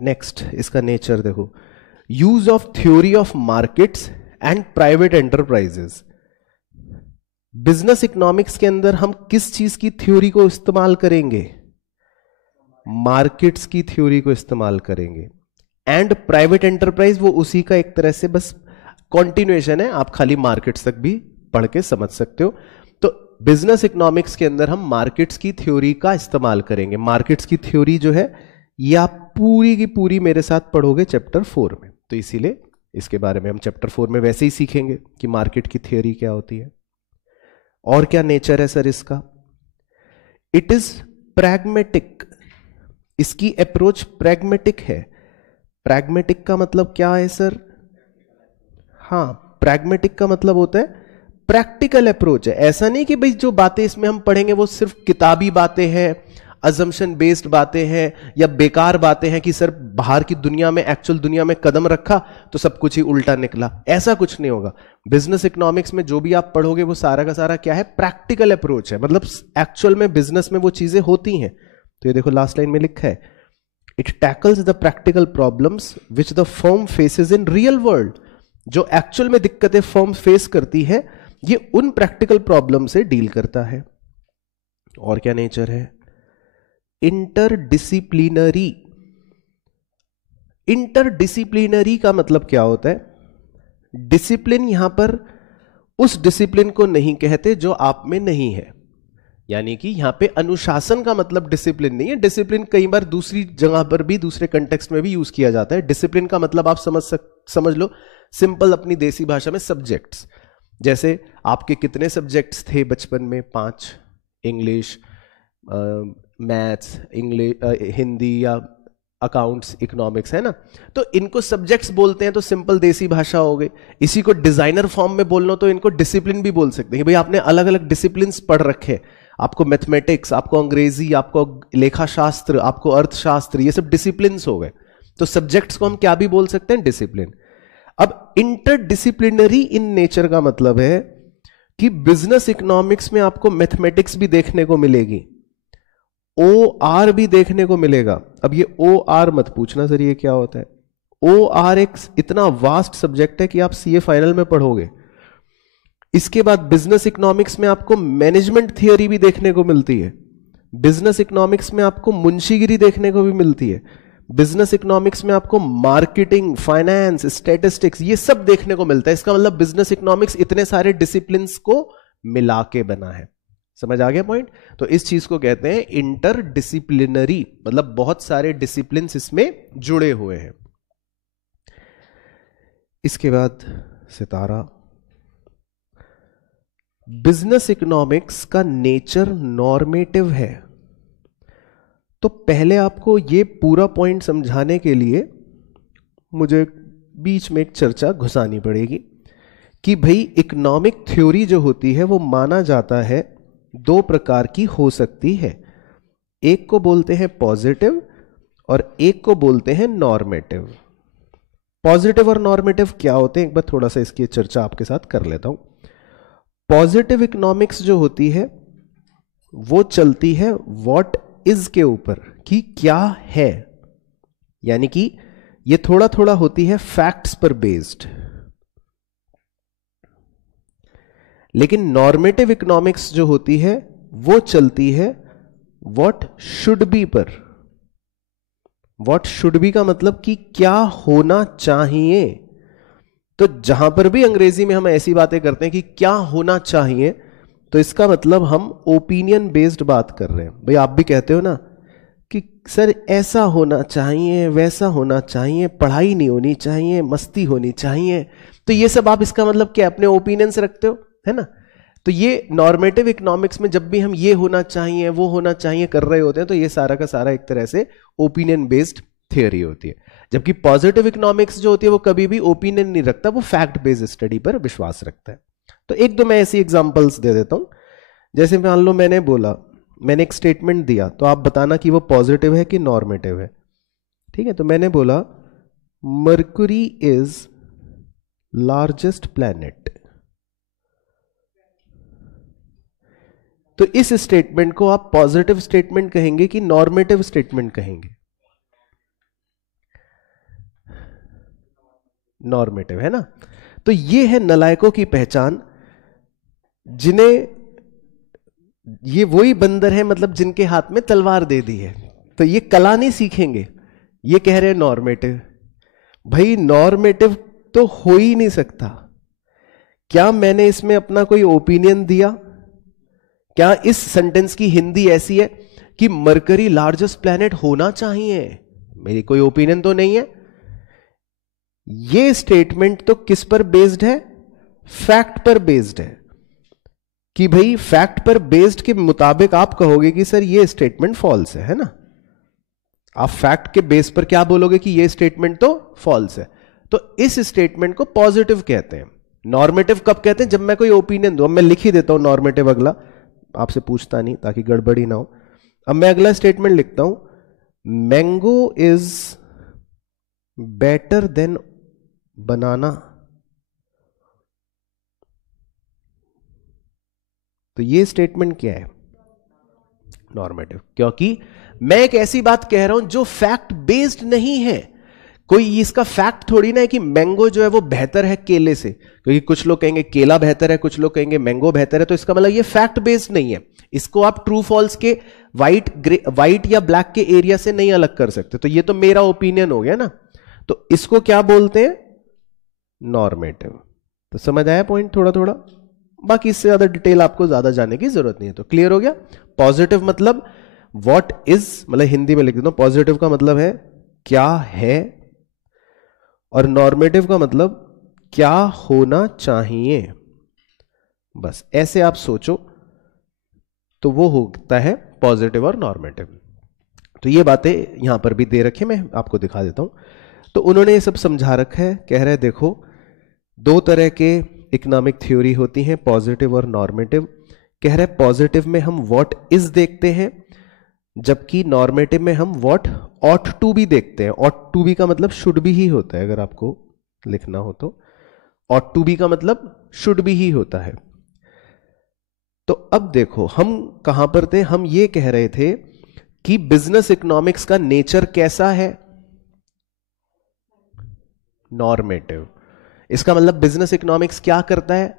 नेक्स्ट, इसका नेचर देखो, use of theory of markets and private enterprises. Business economics के अंदर हम किस चीज की थ्योरी को इस्तेमाल करेंगे? मार्केट्स की थ्योरी को इस्तेमाल करेंगे। एंड प्राइवेट एंटरप्राइज वो उसी का एक तरह से बस कॉन्टिन्यूएशन है, आप खाली मार्केट्स तक भी पढ़ के समझ सकते हो। तो बिजनेस इकोनॉमिक्स के अंदर हम मार्केट्स की थ्योरी का इस्तेमाल करेंगे। मार्केट्स की थ्योरी जो है ये आप पूरी की पूरी मेरे साथ पढ़ोगे चैप्टर 4 में, तो इसीलिए इसके बारे में हम चैप्टर 4 में वैसे ही सीखेंगे कि मार्केट की थ्योरी क्या होती है। और क्या नेचर है सर इसका? It is pragmatic. इसकी अप्रोच प्रैग्मेटिक है। प्रैग्मेटिक का मतलब क्या है सर? हाँ, प्रैग्मेटिक का मतलब होता है प्रैक्टिकल अप्रोच है। ऐसा नहीं कि भाई जो बातें इसमें हम पढ़ेंगे वो सिर्फ किताबी बातें हैं, अजम्पशन बेस्ड बातें हैं या बेकार बातें हैं कि सर बाहर की दुनिया में, एक्चुअल दुनिया में कदम रखा तो सब कुछ ही उल्टा निकला। ऐसा कुछ नहीं होगा। बिजनेस इकोनॉमिक्स में जो भी आप पढ़ोगे वो सारा का सारा क्या है? प्रैक्टिकल अप्रोच है। मतलब एक्चुअल में बिजनेस में वो चीजें होती हैं। तो ये देखो लास्ट लाइन में लिखा है, it tackles the practical problems which the firm faces in real world. जो एक्चुअल में दिक्कतें फर्म फेस करती है ये उन प्रैक्टिकल प्रॉब्लम से डील करता है। और क्या नेचर है? इंटरडिसिप्लिनरी। इंटरडिसिप्लिनरी का मतलब क्या होता है? डिसिप्लिन यहां पर उस डिसिप्लिन को नहीं कहते जो आप में नहीं है। यानी कि यहां पे अनुशासन का मतलब डिसिप्लिन नहीं है। डिसिप्लिन कई बार दूसरी जगह पर भी, दूसरे कंटेक्स्ट में भी यूज किया जाता है। डिसिप्लिन का मतलब आप समझ लो सिंपल अपनी देसी भाषा में सब्जेक्ट्स। जैसे आपके कितने सब्जेक्ट्स थे बचपन में? 5। इंग्लिश, मैथ्स, इंग्लिश, हिंदी या अकाउंट्स, इकोनॉमिक्स, है ना। तो इनको सब्जेक्ट्स बोलते हैं, तो सिंपल देसी भाषा हो गई। इसी को डिजाइनर फॉर्म में बोलना तो इनको डिसिप्लिन भी बोल सकते हैं। भाई आपने अलग अलग डिसिप्लिन पढ़ रखे, आपको मैथमेटिक्स, आपको अंग्रेजी, आपको लेखा शास्त्र, आपको अर्थशास्त्र, ये सब डिसिप्लिन हो गए। तो सब्जेक्ट्स को हम क्या भी बोल सकते हैं? डिसिप्लिन। अब इंटरडिसिप्लिनरी इन नेचर का मतलब है कि बिजनेस इकोनॉमिक्स में आपको मैथमेटिक्स भी देखने को मिलेगी, OR भी देखने को मिलेगा। अब ये OR मत पूछना सर ये क्या होता है। OR एक इतना वास्ट सब्जेक्ट है कि आप CA फाइनल में पढ़ोगे। इसके बाद बिजनेस इकोनॉमिक्स में आपको मैनेजमेंट थियरी भी देखने को मिलती है। बिजनेस इकोनॉमिक्स में आपको मुंशीगिरी देखने को भी मिलती है। बिजनेस इकोनॉमिक्स में आपको मार्केटिंग, फाइनेंस, स्टैटिस्टिक्स, ये सब देखने को मिलता है। इसका मतलब बिजनेस इकोनॉमिक्स इतने सारे डिसिप्लिन्स को मिला के बना है। समझ आ गया पॉइंट? तो इस चीज को कहते हैं इंटरडिसिप्लिनरी, मतलब बहुत सारे डिसिप्लिन्स इसमें जुड़े हुए हैं। इसके बाद सितारा, बिजनेस इकोनॉमिक्स का नेचर नॉर्मेटिव है। तो पहले आपको ये पूरा पॉइंट समझाने के लिए मुझे बीच में एक चर्चा घुसानी पड़ेगी कि भाई इकोनॉमिक थ्योरी जो होती है वो माना जाता है 2 प्रकार की हो सकती है। एक को बोलते हैं पॉजिटिव और एक को बोलते हैं नॉर्मेटिव। पॉजिटिव और नॉर्मेटिव क्या होते हैं, एक बार थोड़ा सा इसकी चर्चा आपके साथ कर लेता हूं। पॉजिटिव इकोनॉमिक्स जो होती है वो चलती है व्हाट इज के ऊपर, कि क्या है। यानी कि ये थोड़ा थोड़ा होती है फैक्ट्स पर बेस्ड। लेकिन नॉर्मेटिव इकोनॉमिक्स जो होती है वो चलती है व्हाट शुड बी पर। व्हाट शुड बी का मतलब कि क्या होना चाहिए। तो जहां पर भी अंग्रेजी में हम ऐसी बातें करते हैं कि क्या होना चाहिए, तो इसका मतलब हम ओपिनियन बेस्ड बात कर रहे हैं। भाई आप भी कहते हो ना कि सर ऐसा होना चाहिए, वैसा होना चाहिए, पढ़ाई नहीं होनी चाहिए, मस्ती होनी चाहिए। तो ये सब आप इसका मतलब क्या अपने ओपिनियंस रखते हो, है ना। तो ये नॉर्मेटिव इकोनॉमिक्स में जब भी हम ये होना चाहिए, वो होना चाहिए कर रहे होते हैं, तो ये सारा का सारा एक तरह से ओपिनियन बेस्ड थियोरी होती है। जबकि पॉजिटिव इकोनॉमिक्स जो होती है वो कभी भी ओपिनियन नहीं रखता, वो फैक्ट बेस्ड स्टडी पर विश्वास रखता है। तो एक दो मैं ऐसी एग्जांपल्स दे देता हूं। जैसे मान लो मैंने एक स्टेटमेंट दिया, तो आप बताना कि वो पॉजिटिव है कि नॉर्मेटिव है। ठीक है, तो मैंने बोला मरकुरी इज लार्जेस्ट प्लैनेट। तो इस स्टेटमेंट को आप पॉजिटिव स्टेटमेंट कहेंगे कि नॉर्मेटिव स्टेटमेंट कहेंगे? नॉर्मेटिव है ना। तो ये है नलायकों की पहचान, जिन्हें, ये वही बंदर है मतलब जिनके हाथ में तलवार दे दी है, तो ये कला नहीं सीखेंगे, ये कह रहे हैं नॉर्मेटिव। भाई नॉर्मेटिव तो हो ही नहीं सकता। क्या मैंने इसमें अपना कोई ओपिनियन दिया? क्या इस सेंटेंस की हिंदी ऐसी है कि मरकरी लार्जेस्ट प्लैनेट होना चाहिए? मेरी कोई ओपिनियन तो नहीं है। ये स्टेटमेंट तो किस पर बेस्ड है? फैक्ट पर बेस्ड है, कि भाई फैक्ट पर बेस्ड के मुताबिक आप कहोगे कि सर ये स्टेटमेंट फॉल्स है ना। आप फैक्ट के बेस पर क्या बोलोगे कि ये स्टेटमेंट तो फॉल्स है। तो इस स्टेटमेंट को पॉजिटिव कहते हैं। नॉर्मेटिव कब कहते हैं? जब मैं कोई ओपिनियन दूं। अब मैं लिख ही देता हूं नॉर्मेटिव, अगला आपसे पूछता नहीं ताकि गड़बड़ी ना हो। अब मैं अगला स्टेटमेंट लिखता हूं, मैंगो इज बेटर देन बनाना। तो ये स्टेटमेंट क्या है? नॉर्मेटिव, क्योंकि मैं एक ऐसी बात कह रहा हूं जो फैक्ट बेस्ड नहीं है। कोई इसका फैक्ट थोड़ी ना है कि मैंगो जो है वो बेहतर है केले से, क्योंकि कुछ लोग कहेंगे केला बेहतर है, कुछ लोग कहेंगे मैंगो बेहतर है। तो इसका मतलब ये फैक्ट बेस्ड नहीं है। इसको आप ट्रू फॉल्स के व्हाइट या ब्लैक के एरिया से नहीं अलग कर सकते। तो ये तो मेरा ओपिनियन हो गया ना। तो इसको क्या बोलते हैं? नॉर्मेटिव। तो समझ आया पॉइंट थोड़ा थोड़ा? बाकी इससे ज्यादा डिटेल आपको ज्यादा जानने की जरूरत नहीं है। तो क्लियर हो गया? पॉजिटिव मतलब व्हाट इज, मतलब हिंदी में लिख देता हूं, पॉजिटिव का मतलब है क्या है, और नॉर्मेटिव का मतलब क्या होना चाहिए। बस ऐसे आप सोचो तो वो होता है पॉजिटिव और नॉर्मेटिव। तो ये बातें यहां पर भी दे रखी, मैं आपको दिखा देता हूं। तो उन्होंने ये सब समझा रखा है। कह रहे हैं देखो, दो तरह के इकोनॉमिक थ्योरी होती हैं, पॉजिटिव और नॉर्मेटिव। कह रहे हैं पॉजिटिव में हम व्हाट इज देखते हैं, जबकि नॉर्मेटिव में हम व्हाट ऑट टू बी देखते हैं। ऑट टू बी का मतलब शुड बी ही होता है, अगर आपको लिखना हो तो। ऑट टू बी का मतलब शुड बी ही होता है। तो अब देखो हम कहां पर थे? हम ये कह रहे थे कि बिजनेस इकोनॉमिक्स का नेचर कैसा है? नॉर्मेटिव। इसका मतलब बिजनेस इकोनॉमिक्स क्या करता है?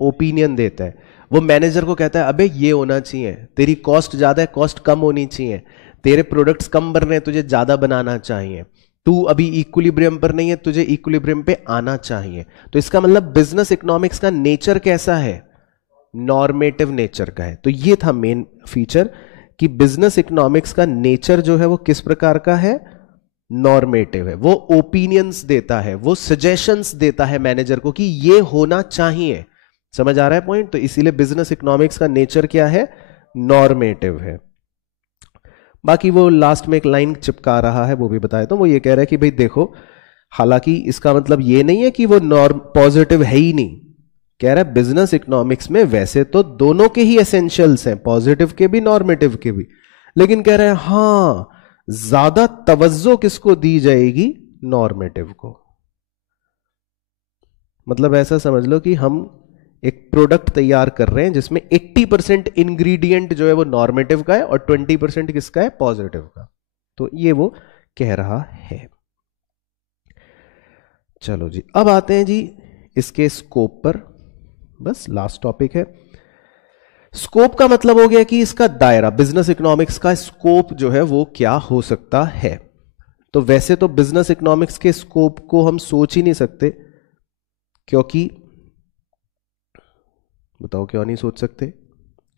ओपिनियन देता है। वो मैनेजर को कहता है अबे ये होना चाहिए, तेरी कॉस्ट ज्यादा है, कॉस्ट कम होनी चाहिए, तेरे प्रोडक्ट्स कम बन रहे हैं, तुझे ज्यादा बनाना चाहिए, तू अभी इक्विलिब्रियम पर नहीं है, तुझे इक्विलिब्रियम पे आना चाहिए। तो इसका मतलब बिजनेस इकोनॉमिक्स का नेचर कैसा है? नॉर्मेटिव नेचर का है। तो ये था मेन फीचर कि बिजनेस इकोनॉमिक्स का नेचर जो है वो किस प्रकार का है? नॉर्मेटिव है। वो ओपिनियंस देता है, वो सजेशंस देता है मैनेजर को कि ये होना चाहिए। समझ आ रहा है पॉइंट? तो इसीलिए बिजनेस इकोनॉमिक्स का नेचर क्या है? नॉर्मेटिव है। बाकी वो लास्ट में एक लाइन चिपका रहा है, वो भी बताया। तो वो ये कह रहा है कि भाई देखो, हालांकि इसका मतलब ये नहीं है कि वो पॉजिटिव है ही नहीं। कह रहा है बिजनेस इकोनॉमिक्स में वैसे तो दोनों के ही एसेंशियल्स हैं, पॉजिटिव के भी नॉर्मेटिव के भी, लेकिन कह रहे हैं हां ज्यादा तवज्जो किसको दी जाएगी? नॉर्मेटिव को। मतलब ऐसा समझ लो कि हम एक प्रोडक्ट तैयार कर रहे हैं जिसमें 80% इंग्रेडिएंट जो है वो नॉर्मेटिव का है और 20% किसका है? पॉजिटिव का। तो ये वो कह रहा है। चलो जी, अब आते हैं जी इसके स्कोप पर। बस लास्ट टॉपिक है। स्कोप का मतलब हो गया कि इसका दायरा, बिजनेस इकोनॉमिक्स का स्कोप जो है वो क्या हो सकता है। तो वैसे तो बिजनेस इकोनॉमिक्स के स्कोप को हम सोच ही नहीं सकते, क्योंकि बताओ क्यों नहीं सोच सकते?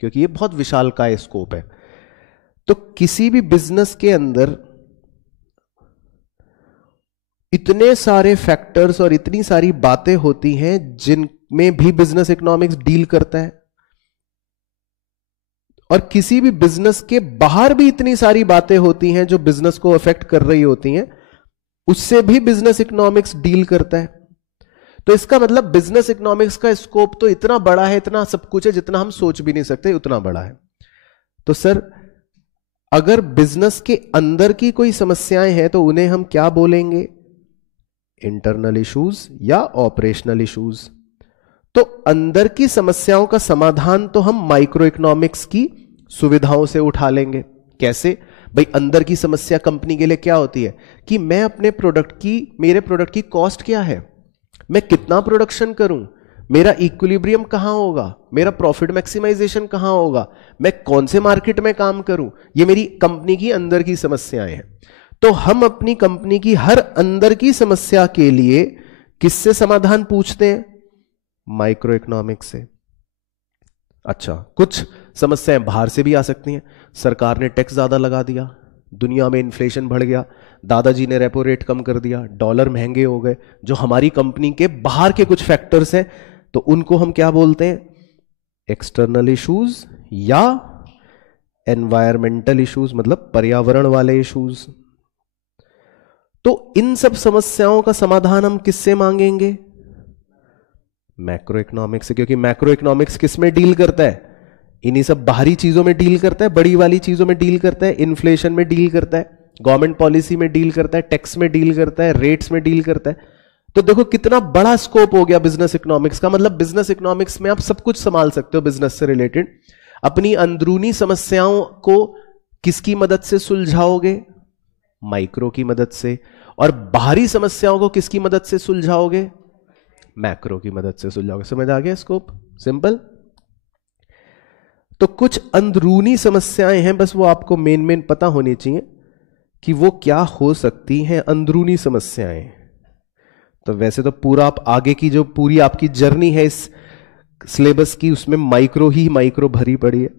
क्योंकि ये बहुत विशालकाय स्कोप है। तो किसी भी बिजनेस के अंदर इतने सारे फैक्टर्स और इतनी सारी बातें होती हैं जिनमें भी बिजनेस इकोनॉमिक्स डील करता है, और किसी भी बिजनेस के बाहर भी इतनी सारी बातें होती हैं जो बिजनेस को अफेक्ट कर रही होती हैं, उससे भी बिजनेस इकोनॉमिक्स डील करता है। तो इसका मतलब बिजनेस इकोनॉमिक्स का स्कोप तो इतना बड़ा है, इतना सब कुछ है, जितना हम सोच भी नहीं सकते, उतना बड़ा है। तो सर अगर बिजनेस के अंदर की कोई समस्याएं हैं तो उन्हें हम क्या बोलेंगे? इंटरनल इश्यूज या ऑपरेशनल इश्यूज। तो अंदर की समस्याओं का समाधान तो हम माइक्रो इकोनॉमिक्स की सुविधाओं से उठा लेंगे। कैसे भाई? अंदर की समस्या कंपनी के लिए क्या होती है कि मैं अपने मेरे प्रोडक्ट की कॉस्ट क्या है, मैं कितना प्रोडक्शन करूं, मेरा इक्विलिब्रियम कहां होगा, मेरा प्रॉफिट मैक्सिमाइजेशन कहां होगा, मैं कौन से मार्केट में काम करूं, ये मेरी कंपनी की अंदर की समस्याएं हैं। तो हम अपनी कंपनी की हर अंदर की समस्या के लिए किससे समाधान पूछते हैं? माइक्रो इकोनॉमिक्स से। अच्छा, कुछ समस्याएं बाहर से भी आ सकती हैं। सरकार ने टैक्स ज्यादा लगा दिया, दुनिया में इन्फ्लेशन बढ़ गया, दादाजी ने रेपो रेट कम कर दिया, डॉलर महंगे हो गए, जो हमारी कंपनी के बाहर के कुछ फैक्टर्स हैं, तो उनको हम क्या बोलते हैं? एक्सटर्नल इश्यूज या एनवायरमेंटल इश्यूज, मतलब पर्यावरण वाले इश्यूज। तो इन सब समस्याओं का समाधान हम किससे मांगेंगे? मैक्रो इकोनॉमिक्स से, क्योंकि मैक्रो इकोनॉमिक्स किस में डील करता है? इन्हीं सब बाहरी चीजों में डील करता है, बड़ी वाली चीजों में डील करता है, इन्फ्लेशन में डील करता है, गवर्नमेंट पॉलिसी में डील करता है, टैक्स में डील करता है, रेट्स में डील करता है। तो देखो कितना बड़ा स्कोप हो गया बिजनेस इकोनॉमिक्स का। मतलब बिजनेस इकोनॉमिक्स में आप सब कुछ संभाल सकते हो बिजनेस से रिलेटेड। अपनी अंदरूनी समस्याओं को किसकी मदद से सुलझाओगे? माइक्रो की मदद से। और बाहरी समस्याओं को किसकी मदद से सुलझाओगे? मैक्रो की मदद से सुलझाओगे। समझ आ गया स्कोप? सिंपल। तो कुछ अंदरूनी समस्याएं हैं, बस वो आपको मेन पता होनी चाहिए कि वो क्या हो सकती हैं अंदरूनी समस्याएं। तो वैसे तो पूरा आप आगे की जो पूरी आपकी जर्नी है इस सिलेबस की, उसमें माइक्रो ही माइक्रो भरी पड़ी है।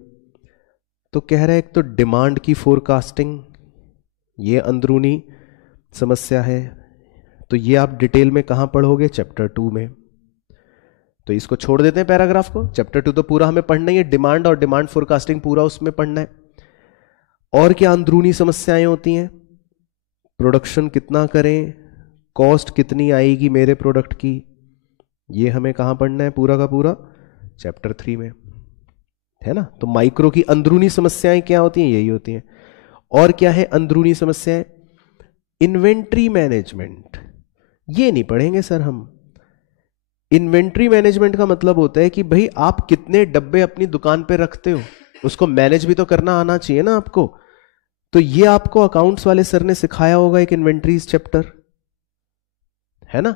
तो कह रहा है एक तो डिमांड की फोरकास्टिंग, ये अंदरूनी समस्या है। तो ये आप डिटेल में कहां पढ़ोगे? चैप्टर 2 में। तो इसको छोड़ देते हैं पैराग्राफ को। चैप्टर 2 तो पूरा हमें पढ़ना ही है, डिमांड और डिमांड फोरकास्टिंग पूरा उसमें पढ़ना है। और क्या अंदरूनी समस्याएं होती हैं? प्रोडक्शन कितना करें, कॉस्ट कितनी आएगी मेरे प्रोडक्ट की, ये हमें कहां पढ़ना है? पूरा का पूरा चैप्टर 3 में, है ना। तो माइक्रो की अंदरूनी समस्याएं क्या होती हैं? यही होती हैं। और क्या है अंदरूनी समस्याएं? Inventory management. ये नहीं पढ़ेंगे सर हम। इन्वेंट्री मैनेजमेंट का मतलब होता है कि भाई आप कितने डब्बे अपनी दुकान पे रखते हो, उसको मैनेज भी तो करना आना चाहिए ना आपको। तो ये आपको अकाउंट्स वाले सर ने सिखाया होगा, एक इन्वेंट्रीज चैप्टर है ना,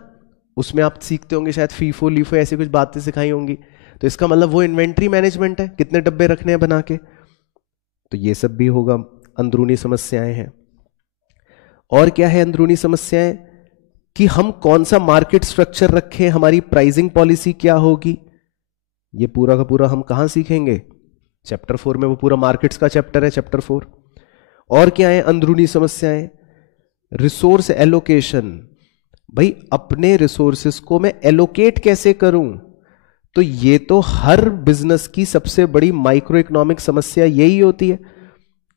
उसमें आप सीखते होंगे शायद फीफो लीफो ऐसी कुछ बातें सिखाई होंगी। तो इसका मतलब वो इन्वेंट्री मैनेजमेंट है, कितने डब्बे रखने हैं बना के। तो ये सब भी होगा, अंदरूनी समस्याएं हैं। और क्या है अंदरूनी समस्याएं? कि हम कौन सा मार्केट स्ट्रक्चर रखें, हमारी प्राइसिंग पॉलिसी क्या होगी। ये पूरा का पूरा हम कहां सीखेंगे? चैप्टर 4 में। वो पूरा मार्केट्स का चैप्टर है, चैप्टर 4। और क्या है अंदरूनी समस्याएं? Resource allocation. भाई अपने रिसोर्सेस को मैं एलोकेट कैसे करूं? तो ये तो हर बिजनेस की सबसे बड़ी माइक्रो इकोनॉमिक समस्या यही होती है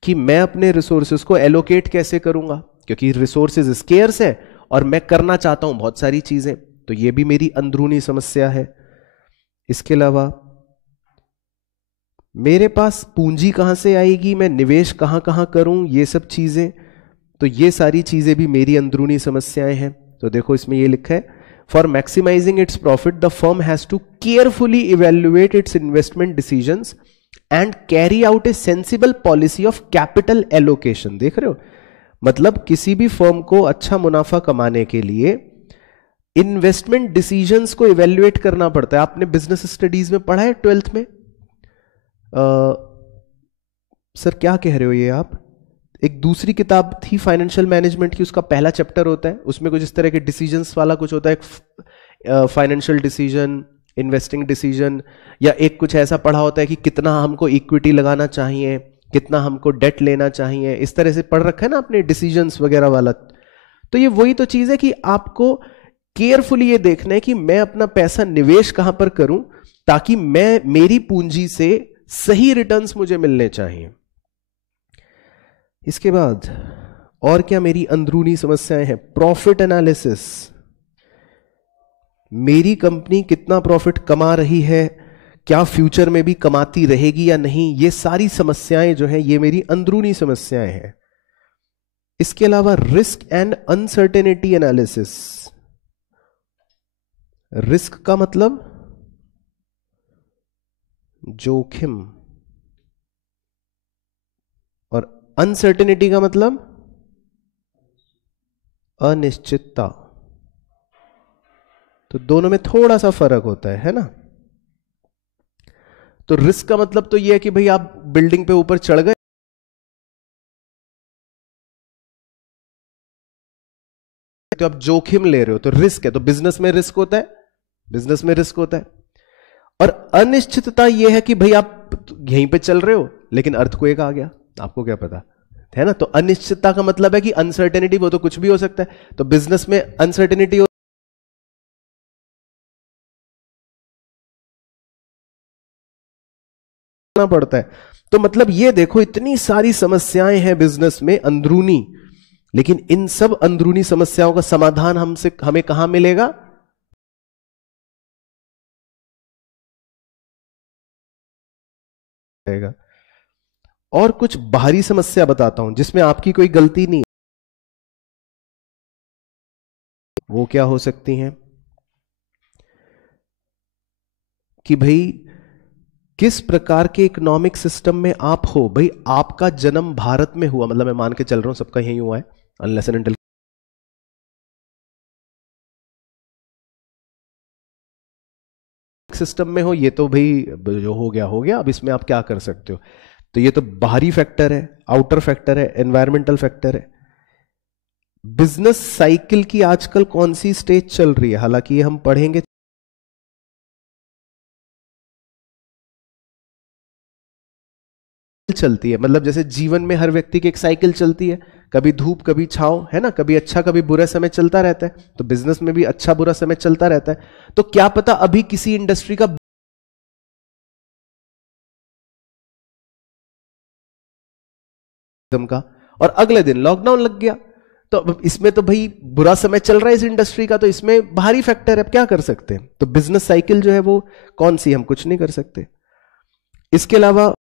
कि मैं अपने रिसोर्सेस को एलोकेट कैसे करूंगा, क्योंकि रिसोर्सेज स्केर्स है और मैं करना चाहता हूं बहुत सारी चीजें। तो ये भी मेरी अंदरूनी समस्या है। इसके अलावा मेरे पास पूंजी कहां से आएगी, मैं निवेश कहां कहां करूं, ये सब चीजें। तो ये सारी चीजें भी मेरी अंदरूनी समस्याएं हैं। तो देखो इसमें ये लिखा है, for maximising its profit the firm has to carefully evaluate its investment decisions and carry out a sensible policy of capital allocation. देख रहे हो, मतलब किसी भी फर्म को अच्छा मुनाफा कमाने के लिए इन्वेस्टमेंट डिसीजंस को इवेल्युएट करना पड़ता है। आपने बिजनेस स्टडीज में पढ़ा है 12th में? सर क्या कह रहे हो ये आप? एक दूसरी किताब थी फाइनेंशियल मैनेजमेंट की, उसका पहला चैप्टर होता है, उसमें कुछ इस तरह के डिसीजंस वाला कुछ होता है, फाइनेंशियल डिसीजन, इन्वेस्टिंग डिसीजन, या एक कुछ ऐसा पढ़ा होता है कि कितना हमको इक्विटी लगाना चाहिए, कितना हमको डेट लेना चाहिए। इस तरह से पढ़ रखा है ना आपने डिसीजंस वगैरह वाला। तो ये वही तो चीज है कि आपको केयरफुली ये देखना है कि मैं अपना पैसा निवेश कहां पर करूं ताकि मेरी पूंजी से सही रिटर्न्स मुझे मिलने चाहिए। इसके बाद और क्या मेरी अंदरूनी समस्याएं हैं? Profit analysis. मेरी कंपनी कितना प्रॉफिट कमा रही है, क्या फ्यूचर में भी कमाती रहेगी या नहीं, ये सारी समस्याएं जो हैं ये मेरी अंदरूनी समस्याएं हैं। इसके अलावा risk and uncertainty analysis. Risk का मतलब जोखिम, और अनसर्टेनिटी का मतलब अनिश्चितता। तो दोनों में थोड़ा सा फर्क होता है ना। तो रिस्क का मतलब तो यह है कि भाई आप बिल्डिंग पे ऊपर चढ़ गए तो आप जोखिम ले रहे हो, तो रिस्क है। तो बिजनेस में रिस्क होता है, बिजनेस में रिस्क होता है। और अनिश्चितता यह है कि भाई आप यहीं पे चल रहे हो लेकिन अर्थक्वेक आ गया, आपको क्या पता है ना। तो अनिश्चितता का मतलब है कि अनसर्टेनिटी, वो तो कुछ भी हो सकता है। तो बिजनेस में अनसर्टेनिटी पड़ता है। तो मतलब ये देखो, इतनी सारी समस्याएं हैं बिजनेस में अंदरूनी, लेकिन इन सब अंदरूनी समस्याओं का समाधान हमें कहां मिलेगा? और कुछ बाहरी समस्या बताता हूं जिसमें आपकी कोई गलती नहीं है। वो क्या हो सकती हैं कि भाई किस प्रकार के इकोनॉमिक सिस्टम में आप हो। भाई आपका जन्म भारत में हुआ, मतलब मैं मान के चल रहा हूं सबका यही हुआ है, अनलेस एंड अनटिल सिस्टम में हो, ये तो भाई जो हो गया हो गया। अब इसमें आप क्या कर सकते हो? तो ये तो बाहरी फैक्टर है, आउटर फैक्टर है, एनवायरमेंटल फैक्टर है। बिजनेस साइकिल की आजकल कौन सी स्टेज चल रही है, हालांकि ये हम पढ़ेंगे, चलती है। मतलब जैसे जीवन में हर व्यक्ति की एक साइकिल चलती है, कभी धूप कभी छांव, है ना, कभी अच्छा कभी बुरा समय चलता रहता है। तो बिजनेस में भी अच्छा बुरा समय चलता रहता है। तो क्या पता अभी किसी इंडस्ट्री का और अगले दिन लॉकडाउन लग गया, तो इसमें तो भाई बुरा समय चल रहा है इस इंडस्ट्री का, तो इसमें बाहरी फैक्टर है, अब क्या कर सकते हैं। तो बिजनेस साइकिल जो है वो कौन सी, हम कुछ नहीं कर सकते। इसके अलावा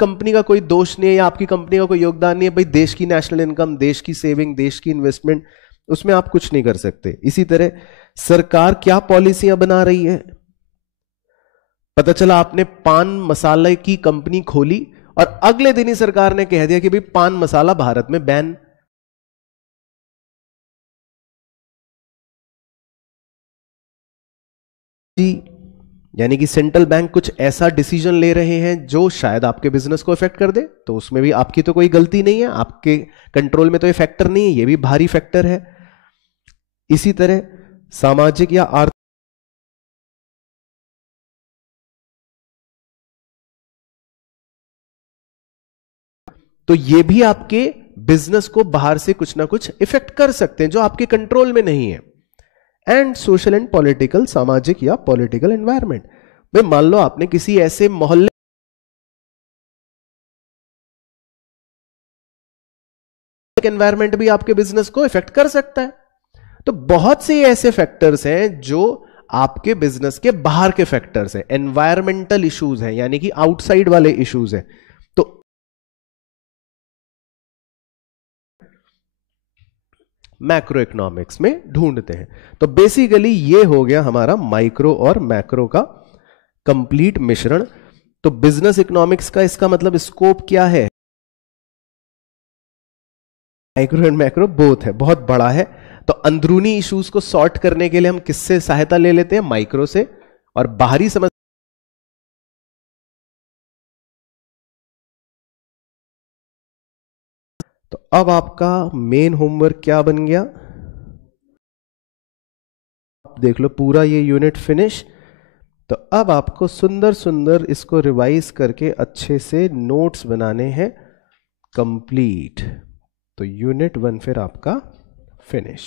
कंपनी का कोई दोष नहीं है या आपकी कंपनी का कोई योगदान नहीं है। भाई देश की नेशनल इनकम, देश की सेविंग, देश की इन्वेस्टमेंट, उसमें आप कुछ नहीं कर सकते। इसी तरह सरकार क्या पॉलिसियां बना रही है। पता चला आपने पान मसाले की कंपनी खोली और अगले दिन ही सरकार ने कह दिया कि भाई पान मसाला भारत में बैन। जी, यानी कि सेंट्रल बैंक कुछ ऐसा डिसीजन ले रहे हैं जो शायद आपके बिजनेस को इफेक्ट कर दे, तो उसमें भी आपकी तो कोई गलती नहीं है, आपके कंट्रोल में तो ये फैक्टर नहीं है, ये भी बाहरी फैक्टर है। इसी तरह सामाजिक या आर्थिक, तो ये भी आपके बिजनेस को बाहर से कुछ ना कुछ इफेक्ट कर सकते हैं जो आपके कंट्रोल में नहीं है। एंड सोशल एंड पॉलिटिकल, सामाजिक या पॉलिटिकल एनवायरनमेंट। भाई मान लो आपने किसी ऐसे मोहल्ले एनवायरनमेंट भी आपके बिजनेस को इफेक्ट कर सकता है। तो बहुत से ऐसे फैक्टर्स हैं जो आपके बिजनेस के बाहर के फैक्टर्स हैं, एनवायरमेंटल इश्यूज हैं, यानी कि आउटसाइड वाले इश्यूज हैं। तो मैक्रो इकोनॉमिक्स में ढूंढते हैं। तो बेसिकली ये हो गया हमारा माइक्रो और मैक्रो का कंप्लीट मिश्रण। तो बिजनेस इकोनॉमिक्स का इसका मतलब स्कोप क्या है? माइक्रो एंड मैक्रो बोथ है, बहुत बड़ा है। तो अंदरूनी इश्यूज को सॉर्ट करने के लिए हम किससे सहायता ले लेते हैं? माइक्रो से। और बाहरी समस्या, तो अब आपका मेन होमवर्क क्या बन गया? देख लो पूरा ये यूनिट फिनिश। तो अब आपको सुंदर सुंदर इसको रिवाइज करके अच्छे से नोट्स बनाने हैं कंप्लीट। तो यूनिट 1 फिर आपका फिनिश।